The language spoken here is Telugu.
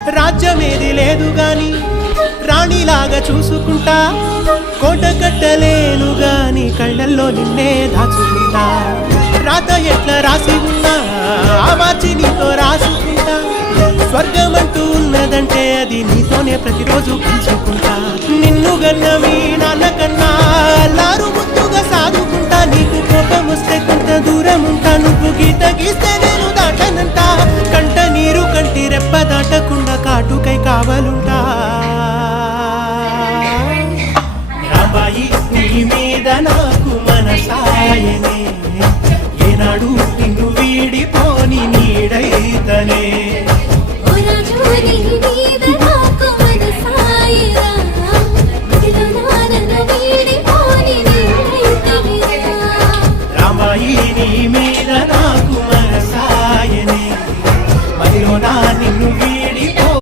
రాజ్యమేది లేదు గాని రాణిలాగా చూసుకుంటా, కోట కట్టలేను గాని కళ్ళల్లో నిన్నే దాచుకుంటా. రాత ఎట్లా రాసి ఉన్నా ఆ మార్చి నీతో రాసుకుంటా. స్వర్గమంటూ ఉన్నదంటే అది నీతోనే ప్రతిరోజు పంచుకుంటా. నిన్ను గన్న మీ నాన్న కన్నా అల్లారు ముద్దుగా సాదుకుంటా. నీకు కోపం వస్తే కొంత దూరం ఉంటా, నువ్వు గీత గీస్తే నేను దాటనంటా. కంట నీరు కంటి రెప్ప దాటకుండా కాటుకై కావాలుంటా. రాబాయి నీ మీద నాకు మనసాయనే, ఏనాడు